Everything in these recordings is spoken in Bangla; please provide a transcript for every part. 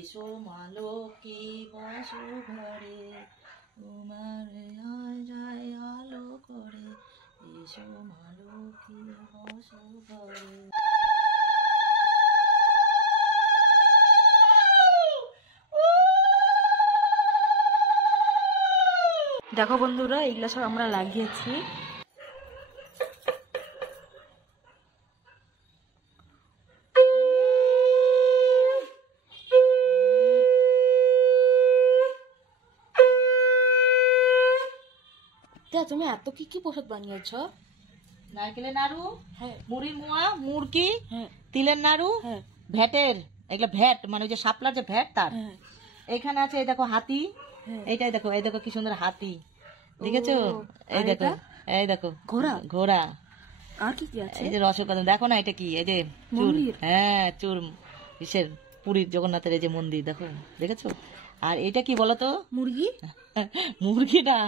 এসো মা লক্ষ্মী বসো ঘরে, তোমার যায় আলো করে, এসো মা লক্ষ্মী বসো ঘরে। দেখো বন্ধুরা, এগুলো সব আমরা লাগিয়েছি। তুমি এত কি কি প্রসাদ বানিয়েছ? নারকেলের নাড়ু, হ্যাঁ, মুড়ির মোয়া, মুড়কি, হ্যাঁ, তিলের নাড়ু, হ্যাঁ, ভ্যাটের, এগুলো ভ্যাট মানে ওই যে শাপলার যে ভ্যাট তার। এখানে আছে এই দেখো হাতি, এইটাই দেখো, এই দেখো কি সুন্দর হাতি, দেখেছো? এই দেখো, এই দেখো ঘোড়া, ঘোড়া। আর কি কি আছে? এই যে রসগোল্লা, দেখো না এটা কি? এই যে চুর, হ্যাঁ চুর, কিসের? পুরীর জগন্নাথের এই যে মন্দির, দেখো, দেখেছো? আর এটা কি বলতো? মুরগি? মুরগি না,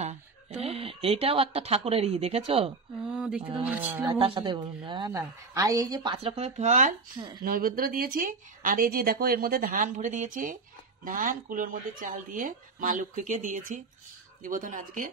এইটাও একটা ঠাকুরেরই, দেখেছো? তার সাথে না না। আর এই যে 5 রকমের ফল নৈবেদ্য দিয়েছি। আর এই যে দেখো, এর মধ্যে ধান ভরে দিয়েছি, ধান কুলোর মধ্যে চাল দিয়ে মা লক্ষ্মীকে দিয়েছি নিবেদন আজকে।